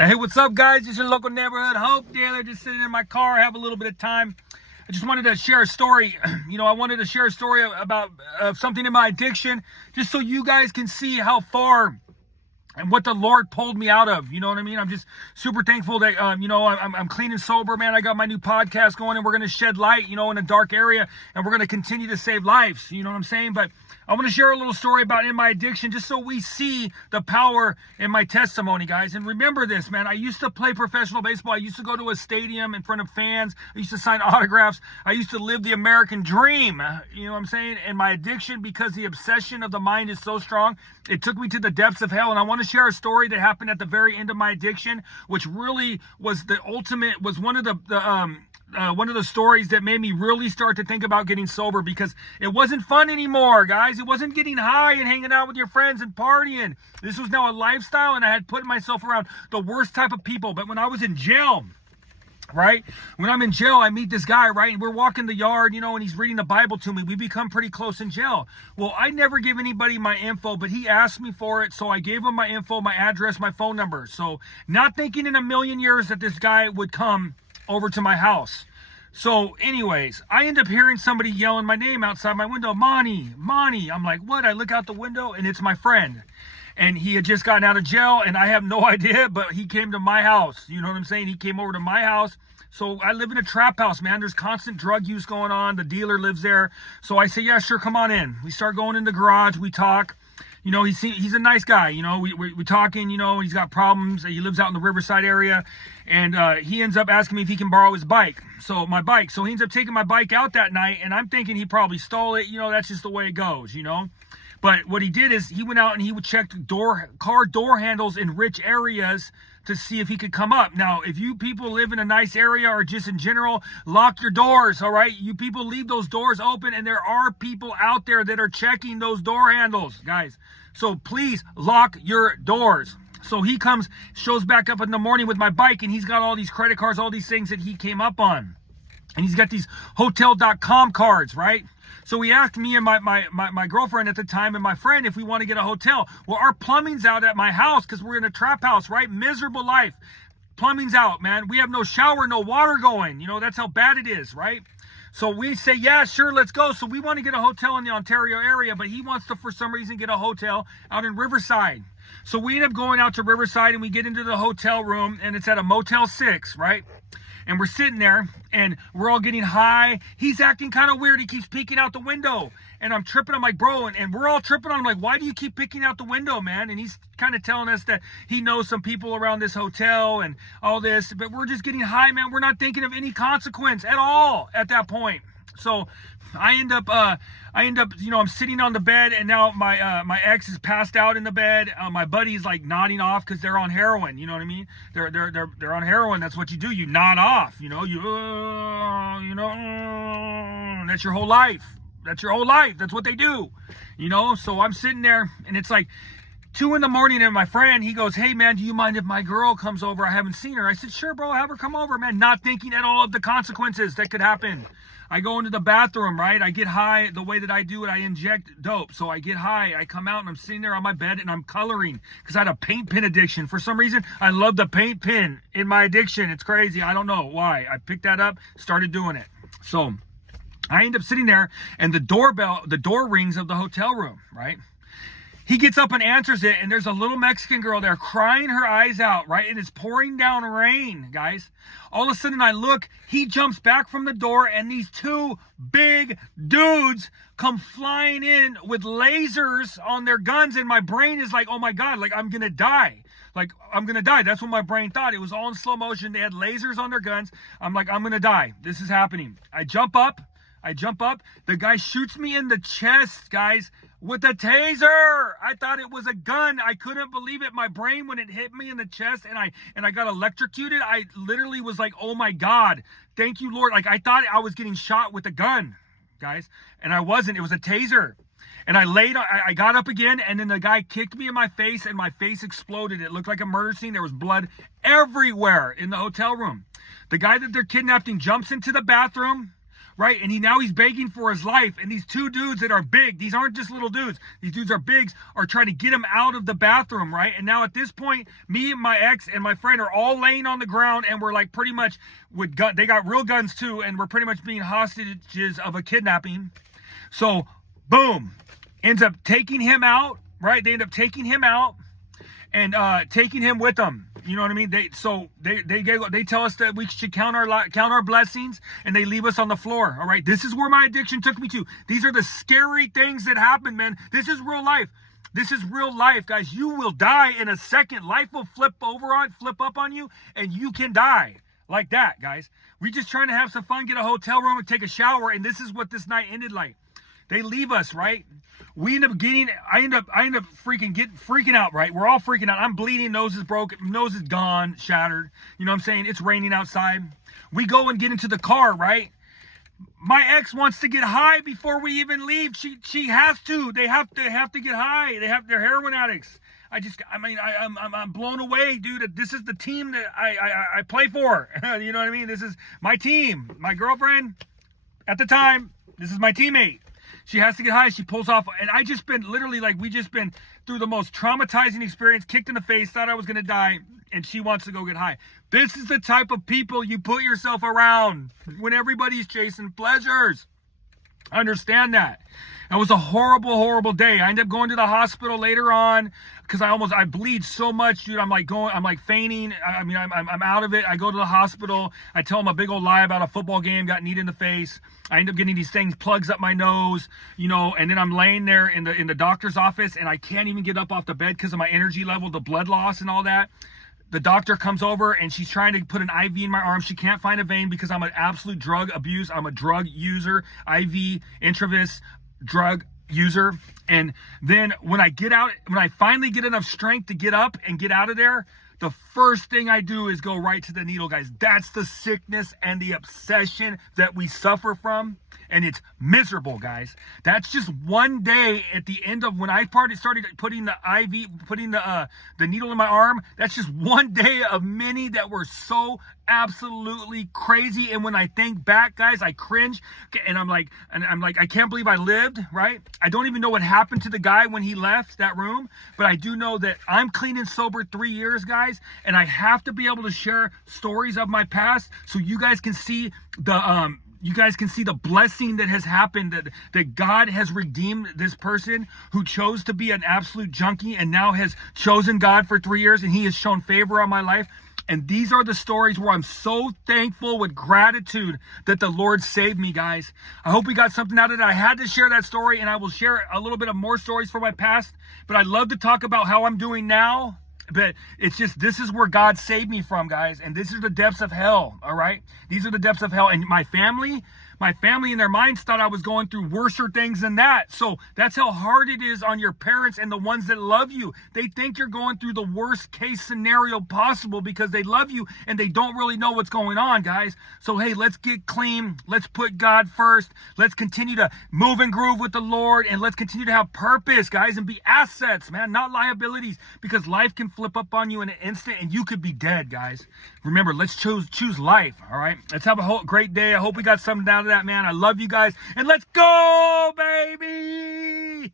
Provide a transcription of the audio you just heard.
Hey, what's up, guys? It's your local neighborhood hope dealer, just sitting in my car, have a little bit of time. I just wanted to share a story. I wanted to share a story about something in my addiction, just so you guys can see how far and what the Lord pulled me out of. You know what I mean? I'm just super thankful that, I'm clean and sober, man. I got my new podcast going, and we're going to shed light, in a dark area, and we're going to continue to save lives. You know what I'm saying? But I want to share a little story about in my addiction, just so we see the power in my testimony, guys. And remember this, man. I used to play professional baseball. I used to go to a stadium in front of fans. I used to sign autographs. I used to live the American dream. You know what I'm saying? And my addiction, because the obsession of the mind is so strong, it took me to the depths of hell. And I want to share a story that happened at the very end of my addiction, which really was the ultimate, was one of the stories that made me really start to think about getting sober, because it wasn't fun anymore, guys. It wasn't getting high and hanging out with your friends and partying. This was now a lifestyle, and I had put myself around the worst type of people. But when I was in jail, right? When I'm in jail, I meet this guy, right? And we're walking the yard, and he's reading the Bible to me. We become pretty close in jail. Well, I never give anybody my info, but he asked me for it. So I gave him my info, my address, my phone number. So not thinking in a million years that this guy would come over to my house. So anyways, I end up hearing somebody yelling my name outside my window, Monty. I'm like, what? I look out the window, and it's my friend. And he had just gotten out of jail, and I have no idea, but he came to my house. You know what I'm saying? He came over to my house. So I live in a trap house, man. There's constant drug use going on. The dealer lives there. So I say, yeah, sure, come on in. We start going in the garage. We talk. He's a nice guy. We talking, he's got problems. He lives out in the Riverside area. And he ends up asking me if he can borrow his bike. So my bike. So he ends up taking my bike out that night, and I'm thinking he probably stole it. That's just the way it goes, But what he did is he went out and he would check car door handles in rich areas to see if he could come up. Now, if you people live in a nice area or just in general, lock your doors, all right? You people leave those doors open, and there are people out there that are checking those door handles, guys. So please lock your doors. So he comes, shows back up in the morning with my bike, and he's got all these credit cards, all these things that he came up on. And he's got these hotel.com cards, right? So he asked me and my girlfriend at the time and my friend if we want to get a hotel. Well, our plumbing's out at my house because we're in a trap house, right? Miserable life. Plumbing's out, man. We have no shower, no water going. That's how bad it is, right? So we say, yeah, sure, let's go. So we want to get a hotel in the Ontario area, but he wants to, for some reason, get a hotel out in Riverside. So we end up going out to Riverside, and we get into the hotel room, and it's at a Motel 6, right? And we're sitting there, and we're all getting high. He's acting kind of weird. He keeps peeking out the window. And I'm tripping. I'm like, bro, and we're all tripping on him. Like, why do you keep peeking out the window, man? And he's kind of telling us that he knows some people around this hotel and all this. But we're just getting high, man. We're not thinking of any consequence at all at that point. So I end up, I'm sitting on the bed, and now my ex is passed out in the bed. My buddy's like nodding off because they're on heroin. You know what I mean? They're on heroin. That's what you do. You nod off. That's your whole life. That's your whole life. That's what they do. So I'm sitting there, and it's like 2 a.m, and my friend, he goes, hey, man, do you mind if my girl comes over? I haven't seen her. I said, sure, bro, have her come over, man. Not thinking at all of the consequences that could happen. I go into the bathroom, right? I get high. The way that I do it, I inject dope. So I get high. I come out, and I'm sitting there on my bed, and I'm coloring because I had a paint pen addiction. For some reason, I love the paint pen in my addiction. It's crazy. I don't know why. I picked that up, started doing it. So I end up sitting there, and the door rings of the hotel room, right? He gets up and answers it, and there's a little Mexican girl there crying her eyes out, right? And it's pouring down rain, guys. All of a sudden, I look, he jumps back from the door, and these 2 big dudes come flying in with lasers on their guns, and my brain is like, oh my God, like I'm gonna die. Like, I'm gonna die. That's what my brain thought. It was all in slow motion. They had lasers on their guns. I'm like, I'm gonna die. This is happening. I jump up. The guy shoots me in the chest, guys, with a taser. I thought it was a gun. I couldn't believe it. My brain, when it hit me in the chest and I got electrocuted, I literally was like, oh my God, thank you, Lord. Like, I thought I was getting shot with a gun, guys, and I wasn't. It was a taser. And I got up again, and then the guy kicked me in my face, and my face exploded. It looked like a murder scene. There was blood everywhere in the hotel room. The guy that they're kidnapping jumps into the bathroom, right? And now he's begging for his life. And these two dudes that are big, these aren't just little dudes. These dudes are bigs, are trying to get him out of the bathroom, right? And now at this point, me and my ex and my friend are all laying on the ground, and we're like pretty much with gun. They got real guns too, and we're pretty much being hostages of a kidnapping. So, boom, ends up taking him out, right? They end up taking him out and taking him with them. You know what I mean? They tell us that we should count our blessings, and they leave us on the floor. All right, this is where my addiction took me to. These are the scary things that happen, man. This is real life. This is real life, guys. You will die in a second. Life will flip up on you, and you can die like that, guys. We just trying to have some fun, get a hotel room, and take a shower, and this is what this night ended like. They leave us, right? We end up getting, I end up freaking out, right? We're all freaking out. I'm bleeding, nose is broken, nose is gone, shattered. You know what I'm saying? It's raining outside. We go and get into the car, right? My ex wants to get high before we even leave. She has to. They have to get high. They're heroin addicts. I'm blown away, dude. This is the team that I play for. You know what I mean? This is my team. My girlfriend at the time, this is my teammate. She has to get high. She pulls off. And I just been literally like, we just been through the most traumatizing experience, kicked in the face, thought I was going to die. And she wants to go get high. This is the type of people you put yourself around when everybody's chasing pleasures. Understand that. It was a horrible, horrible day. I ended up going to the hospital later on because I bleed so much, dude. I'm like fainting. I'm out of it. I go to the hospital. I tell them a big old lie about a football game, got kneed in the face. I end up getting these things, plugs up my nose, you know, and then I'm laying there in the doctor's office, and I can't even get up off the bed because of my energy level, the blood loss and all that. The doctor comes over and she's trying to put an IV in my arm. She can't find a vein because I'm an absolute drug abuse. I'm a drug user, IV, intravenous drug user. And then when I finally get enough strength to get up and get out of there, the first thing I do is go right to the needle, guys. That's the sickness and the obsession that we suffer from. And it's miserable, guys. That's just one day at the end of when I started putting the IV, putting the needle in my arm. That's just one day of many that were so absolutely crazy. And when I think back, guys, I cringe, and I'm like, I can't believe I lived, right? I don't even know what happened to the guy when he left that room, but I do know that I'm clean and sober 3 years, guys, and I have to be able to share stories of my past so you guys can see the blessing that has happened, that God has redeemed this person who chose to be an absolute junkie and now has chosen God for 3 years, and he has shown favor on my life. And these are the stories where I'm so thankful with gratitude that the Lord saved me, guys. I hope we got something out of it. I had to share that story, and I will share a little bit of more stories from my past, but I'd love to talk about how I'm doing now. But it's just, this is where God saved me from, guys. And this is the depths of hell, all right? These are the depths of hell. And my family in their minds thought I was going through worser things than that. So that's how hard it is on your parents and the ones that love you. They think you're going through the worst case scenario possible because they love you and they don't really know what's going on, guys. So, hey, let's get clean. Let's put God first. Let's continue to move and groove with the Lord, and let's continue to have purpose, guys, and be assets, man, not liabilities, because life can flip up on you in an instant and you could be dead, guys. Remember, let's choose life, all right? Let's have a great day. I hope we got something down to that, man. I love you guys, and let's go, baby.